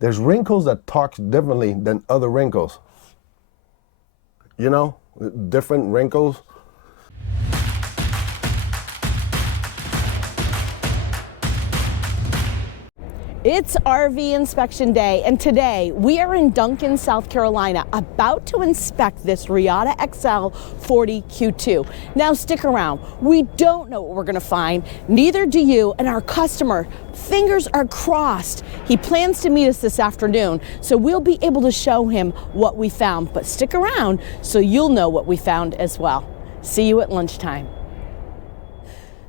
There's wrinkles that talk differently than other wrinkles. You know, different wrinkles. It's RV inspection day, and today we are in Duncan, South Carolina, about to inspect this Reata XL 40 Q2. Now stick around. We don't know what we're going to find, neither do you, and our customer, fingers are crossed. He plans to meet us this afternoon, so we'll be able to show him what we found. But stick around so you'll know what we found as well. See you at lunchtime.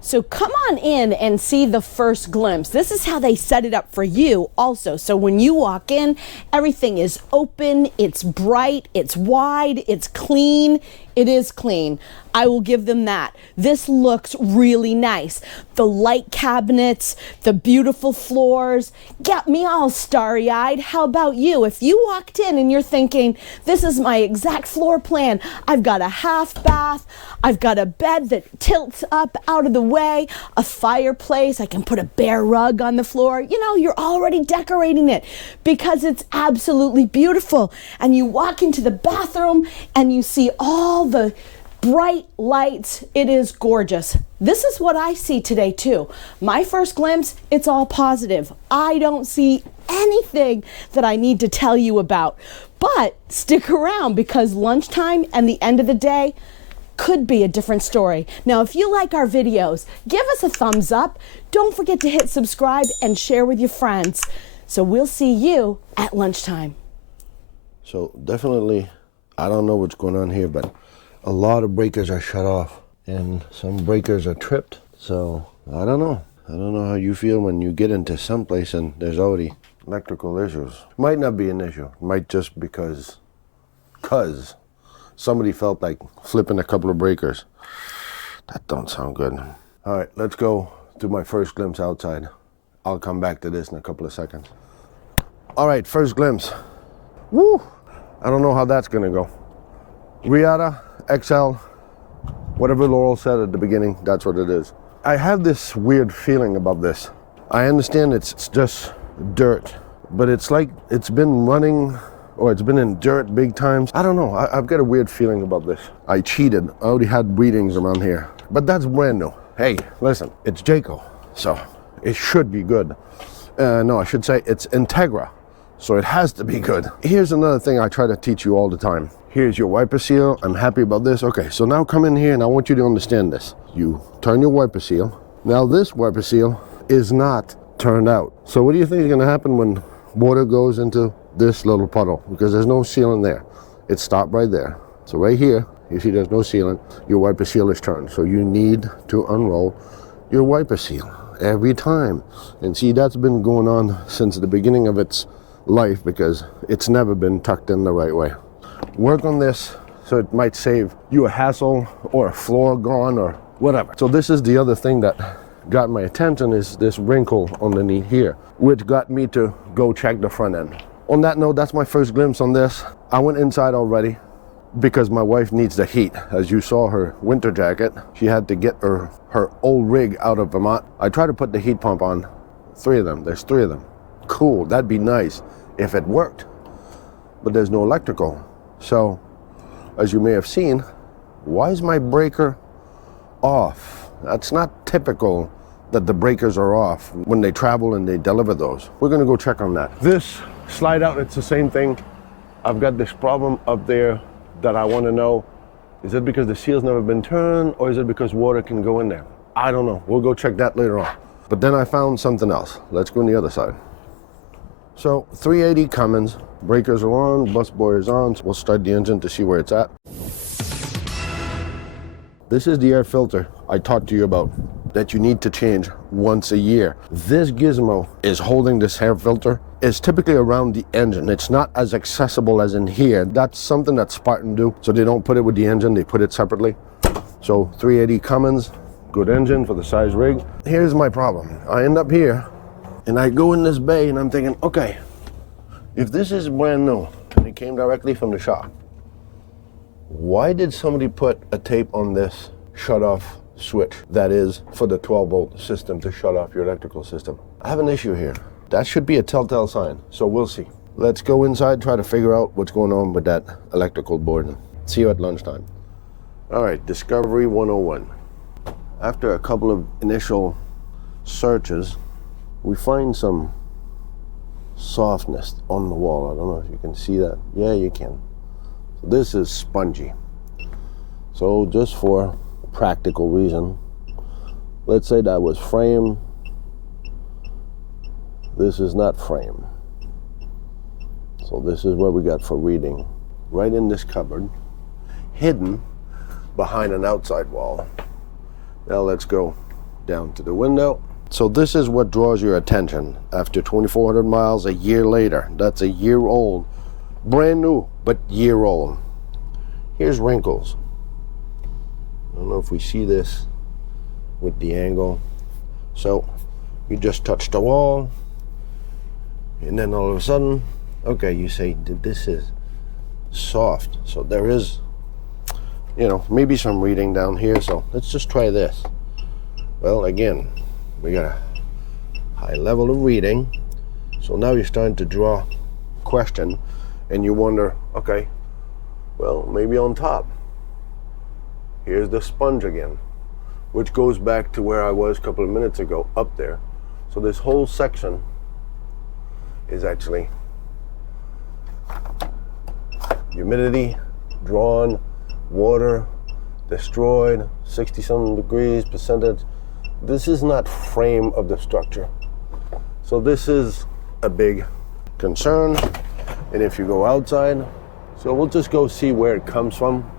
So come on in and see the first glimpse. This is how they set it up for you also. So when you walk in, everything is open, it's bright, it's wide, it's clean. It is clean. I will give them that. This looks really nice. The light cabinets, the beautiful floors, get me all starry-eyed. How about you? If you walked in and you're thinking, this is my exact floor plan. I've got a half bath. I've got a bed that tilts up out of the way, a fireplace. I can put a bare rug on the floor. You know, you're already decorating it because it's absolutely beautiful. And you walk into the bathroom and you see all the bright lights. It is gorgeous. This is what I see today too. My first glimpse, it's all positive. I don't see anything that I need to tell you about. But stick around because lunchtime and the end of the day could be a different story. Now, if you like our videos, give us a thumbs up. Don't forget to hit subscribe and share with your friends. So we'll see you at lunchtime. So definitely, I don't know what's going on here, but a lot of breakers are shut off and some breakers are tripped. So I don't know. I don't know how you feel when you get into some place and there's already electrical issues. Might not be an issue. Might just because somebody felt like flipping a couple of breakers. That don't sound good. All right, let's go to my first glimpse outside. I'll come back to this in a couple of seconds. All right, first glimpse. Woo! I don't know how that's gonna go. Reata XL, whatever Laurel said at the beginning, that's what it is. I have this weird feeling about this. I understand it's just dirt, but it's like it's been running or it's been in dirt big times. I don't know, I've got a weird feeling about this. I cheated, I already had readings around here, but that's brand new. Hey, listen, it's Jayco, so it should be good. No, I should say it's Integra, so it has to be good. Here's another thing I try to teach you all the time. Here's your wiper seal. I'm happy about this. Okay, so now come in here and I want you to understand this. You turn your wiper seal. Now this wiper seal is not turned out. So what do you think is gonna happen when water goes into this little puddle? Because there's no sealant there. It stopped right there. So right here, you see there's no sealant. Your wiper seal is turned. So you need to unroll your wiper seal every time. And see, that's been going on since the beginning of its life because it's never been tucked in the right way. Work on this so it might save you a hassle or a floor gone or whatever. So this is the other thing that got my attention is this wrinkle underneath here, which got me to go check the front end. On that note, that's my first glimpse on this. I went inside already because my wife needs the heat. As you saw her winter jacket, she had to get her old rig out of Vermont. I tried to put the heat pump on, 3 of them, there's 3 of them. Cool, that'd be nice if it worked, but there's no electrical. So, as you may have seen, why is my breaker off? That's not typical that the breakers are off when they travel and they deliver those. We're gonna go check on that. This slide out, it's the same thing. I've got this problem up there that I wanna know, is it because the seal's never been turned or is it because water can go in there? I don't know, we'll go check that later on. But then I found something else. Let's go on the other side. So 380 Cummins, breakers are on, bus boy is on, so we'll start the engine to see where it's at. This is the air filter I talked to you about that you need to change once a year. This gizmo is holding this air filter. It's typically around the engine. It's not as accessible as in here. That's something that Spartan do, so they don't put it with the engine, they put it separately. So 380 Cummins, good engine for the size rig. Here's my problem. I end up here, and I go in this bay and I'm thinking, okay, if this is brand new and it came directly from the shop, why did somebody put a tape on this shut off switch that is for the 12 volt system to shut off your electrical system? I have an issue here. That should be a telltale sign, so we'll see. Let's go inside, try to figure out what's going on with that electrical board. See you at lunchtime. All right, Discovery 101. After a couple of initial searches, we find some softness on the wall. I don't know if you can see that. Yeah, you can. So this is spongy. So just for practical reason, let's say that was frame. This is not frame. So this is what we got for reading. Right in this cupboard, hidden behind an outside wall. Now let's go down to the window. So this is what draws your attention after 2,400 miles a year later. That's a year old. Brand new, but year old. Here's wrinkles. I don't know if we see this with the angle. So you just touch the wall, and then all of a sudden, okay, you say, this is soft. So there is, maybe some reading down here. So let's just try this. Well, again, we got a high level of reading. So now you're starting to draw question, and you wonder, okay, well, maybe on top. Here's the sponge again, which goes back to where I was a couple of minutes ago, up there. So this whole section is actually humidity, drawn, water, destroyed, 60-something degrees percentage. This is not frame of the structure. So this is a big concern. And if you go outside, so we'll just go see where it comes from,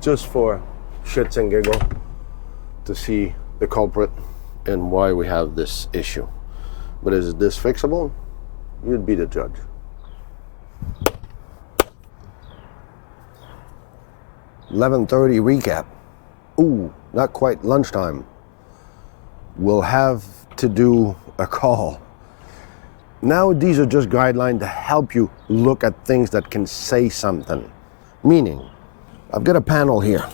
just for shits and giggle, to see the culprit and why we have this issue. But is this fixable? You'd be the judge. $11:30 recap. Ooh, not quite lunchtime. We'll have to do a call. Now these are just guidelines to help you look at things that can say something. Meaning, I've got a panel here.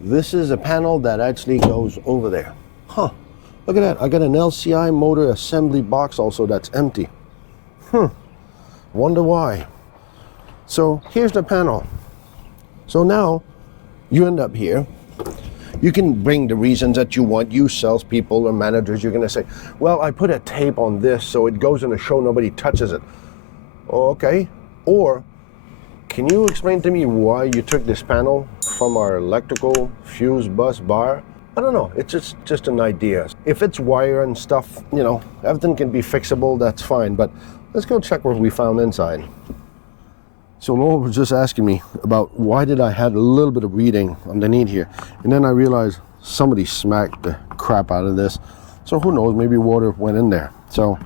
This is a panel that actually goes over there. Huh, look at that. I got an LCI motor assembly box also that's empty. Wonder why. So here's the panel. So now you end up here. You can bring the reasons that you want. You salespeople or managers, you're going to say, well, I put a tape on this so it goes in a show, nobody touches it. Okay. Or can you explain to me why you took this panel from our electrical fuse bus bar? I don't know. It's just an idea. If it's wire and stuff, everything can be fixable, that's fine. But let's go check what we found inside. So Laurel was just asking me about why did I had a little bit of reading underneath here. And then I realized somebody smacked the crap out of this. So who knows, maybe water went in there. So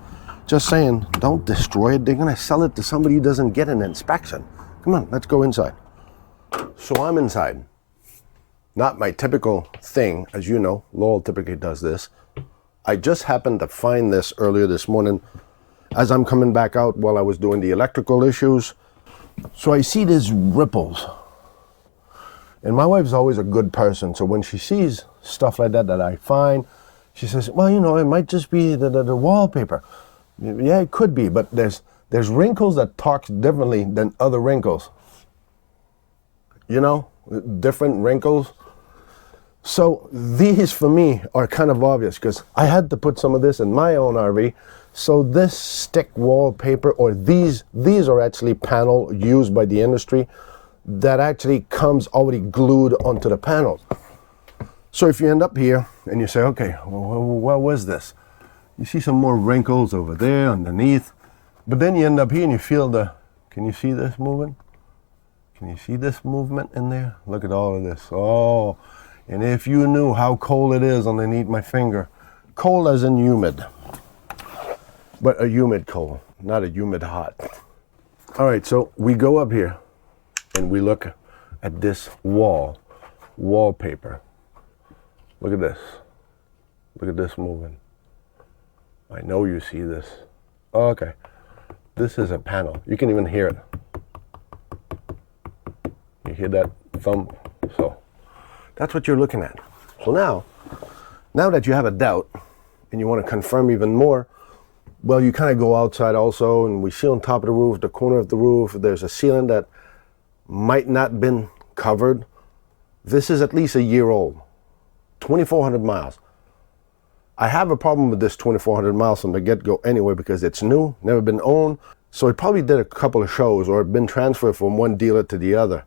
just saying, don't destroy it. They're gonna sell it to somebody who doesn't get an inspection. Come on, let's go inside. So I'm inside. Not my typical thing, as you know, Laurel typically does this. I just happened to find this earlier this morning as I'm coming back out while I was doing the electrical issues. So I see these ripples. And my wife's always a good person. So when she sees stuff like that I find, she says, well, it might just be the wallpaper. Yeah, it could be, but there's wrinkles that talk differently than other wrinkles. Different wrinkles. So these for me are kind of obvious because I had to put some of this in my own RV. So this stick wallpaper, or these are actually panel used by the industry that actually comes already glued onto the panels. So if you end up here and you say, okay, well, what was this? You see some more wrinkles over there underneath, but then you end up here and you feel can you see this moving? Can you see this movement in there? Look at all of this. Oh, and if you knew how cold it is underneath my finger, cold as in humid. But a humid cold, not a humid hot. All right, so we go up here and we look at this wallpaper. Look at this. Look at this moving. I know you see this. Oh, okay. This is a panel. You can even hear it. You hear that thump? So that's what you're looking at. So now that you have a doubt and you want to confirm even more, Well, you kind of go outside also, and we see on top of the roof, the corner of the roof, there's a ceiling that might not been covered. This is at least a year old, 2,400 miles. I have a problem with this 2,400 miles from the get-go anyway because it's new, never been owned. So it probably did a couple of shows or been transferred from one dealer to the other.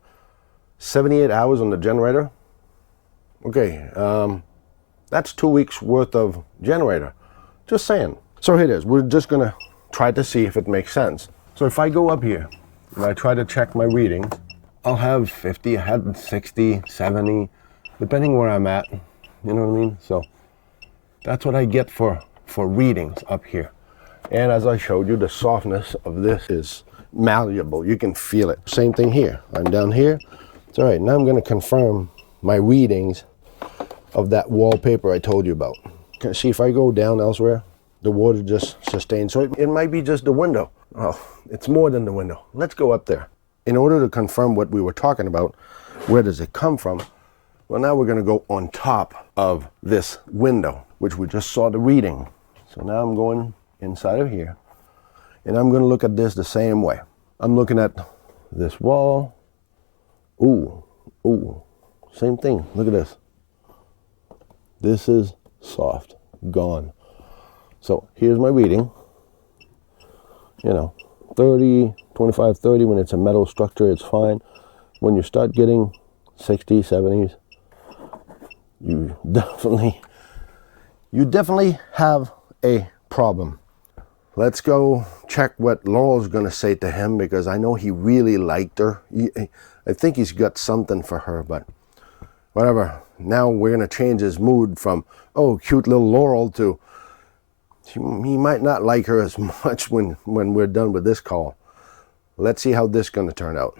78 hours on the generator. Okay, that's 2 weeks worth of generator. Just saying. So here it is. We're just gonna try to see if it makes sense. So if I go up here and I try to check my readings, I'll have 50, I have 60, 70, depending where I'm at. You know what I mean? So that's what I get for readings up here. And as I showed you, the softness of this is malleable. You can feel it. Same thing here. I'm down here. It's all right. Now I'm going to confirm my readings of that wallpaper I told you about. Can you see if I go down elsewhere, the water just sustains. So it might be just the window. Oh, it's more than the window. Let's go up there. In order to confirm what we were talking about, where does it come from? Well, now we're going to go on top of this window, which we just saw the reading. So now I'm going inside of here, and I'm going to look at this the same way. I'm looking at this wall. Ooh, same thing. Look at this. This is soft, gone. So here's my reading. You know, 30, 25, 30, when it's a metal structure, it's fine. When you start getting 60s, 70s, you definitely have a problem. Let's go check what Laurel's gonna say to him, because I know he really liked her. I think he's got something for her, but whatever. Now we're gonna change his mood from, oh, cute little Laurel, to he might not like her as much when we're done with this call. Let's see how this is gonna turn out.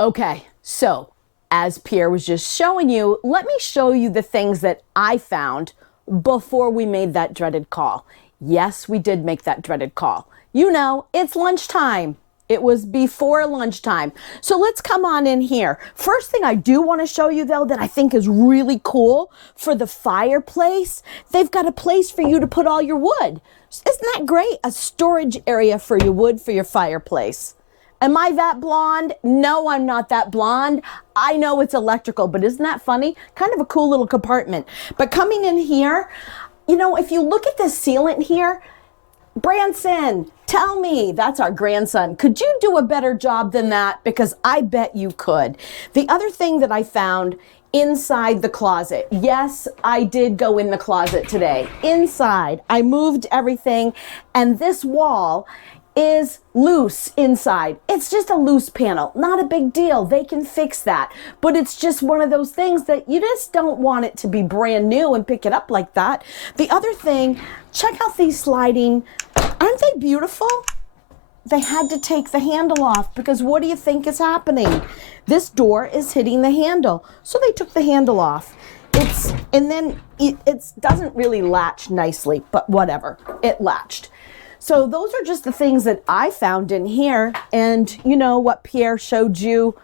Okay, so as Pierre was just showing you, let me show you the things that I found before we made that dreaded call. Yes, we did make that dreaded call. You know, it's lunchtime. It was before lunchtime. So let's come on in here. First thing I do want to show you, though, that I think is really cool for the fireplace, they've got a place for you to put all your wood. Isn't that great? A storage area for your wood for your fireplace. Am I that blonde? No, I'm not that blonde. I know it's electrical, but isn't that funny? Kind of a cool little compartment. But coming in here, you know, if you look at the sealant here, Branson, tell me, that's our grandson, could you do a better job than that? Because I bet you could. The other thing that I found inside the closet, yes, I did go in the closet today. Inside, I moved everything, and this wall is loose inside. It's just a loose panel, not a big deal. They can fix that. But it's just one of those things that you just don't want it to be brand new and pick it up like that. The other thing, check out these sliding, aren't they beautiful? They had to take the handle off because what do you think is happening? This door is hitting the handle. So they took the handle off. It doesn't really latch nicely, but whatever, it latched. So those are just the things that I found in here. And you know what Pierre showed you?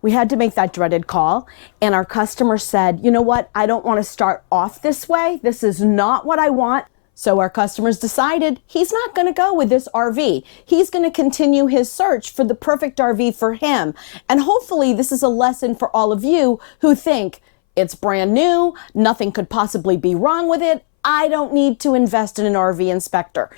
We had to make that dreaded call. And our customer said, you know what? I don't want to start off this way. This is not what I want. So our customers decided he's not going to go with this RV. He's going to continue his search for the perfect RV for him. And hopefully this is a lesson for all of you who think it's brand new, nothing could possibly be wrong with it. I don't need to invest in an RV inspector.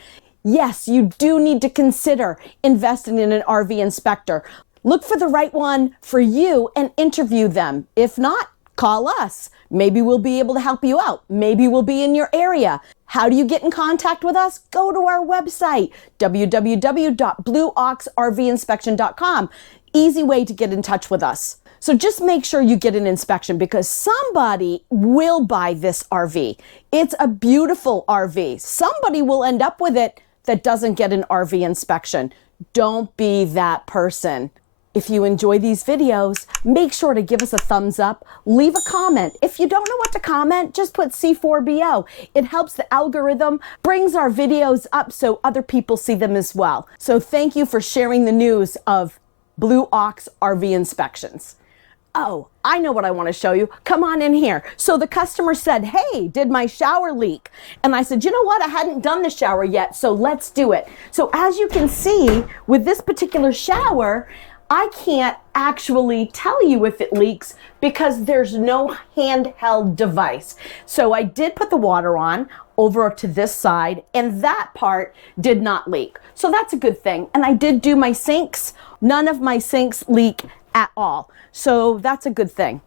Yes, you do need to consider investing in an RV inspector. Look for the right one for you and interview them. If not, call us. Maybe we'll be able to help you out. Maybe we'll be in your area. How do you get in contact with us? Go to our website, www.blueoxrvinspection.com. Easy way to get in touch with us. So just make sure you get an inspection because somebody will buy this RV. It's a beautiful RV. Somebody will end up with it that doesn't get an RV inspection. Don't be that person. If you enjoy these videos, make sure to give us a thumbs up, leave a comment. If you don't know what to comment, just put C4BO. It helps the algorithm, brings our videos up so other people see them as well. So thank you for sharing the news of Blue Ox RV Inspections. Oh, I know what I want to show you. Come on in here. So the customer said, hey, did my shower leak? And I said, you know what? I hadn't done the shower yet, so let's do it. So as you can see, with this particular shower, I can't actually tell you if it leaks because there's no handheld device. So I did put the water on over to this side, and that part did not leak. So that's a good thing. And I did do my sinks. None of my sinks leak at all. So that's a good thing.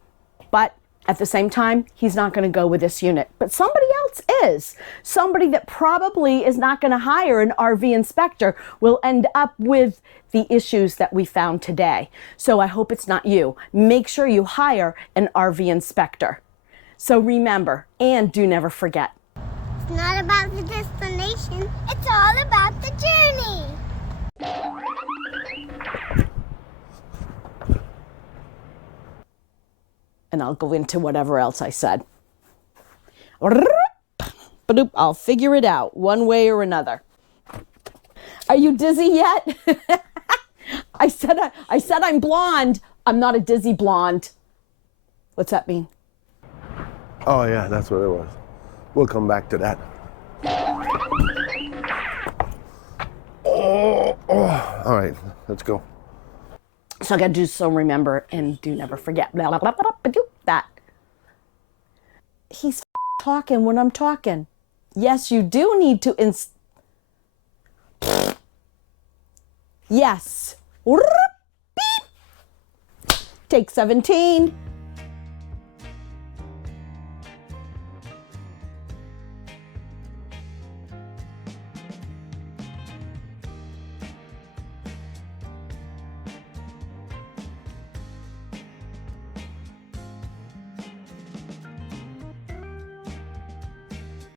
But at the same time, he's not going to go with this unit. But somebody else is. Somebody that probably is not going to hire an RV inspector will end up with the issues that we found today. So I hope it's not you. Make sure you hire an RV inspector. So remember, and do never forget. It's not about the destination. It's all about the journey. And I'll go into whatever else I said. I'll figure it out one way or another. Are you dizzy yet? I said I'm blonde. I'm not a dizzy blonde. What's that mean? Oh yeah, that's what it was. We'll come back to that. Oh. All right, let's go. So I got to do so remember and do never forget. That. He's talking when I'm talking. Yes, you do need to Yes. Beep. Take 17.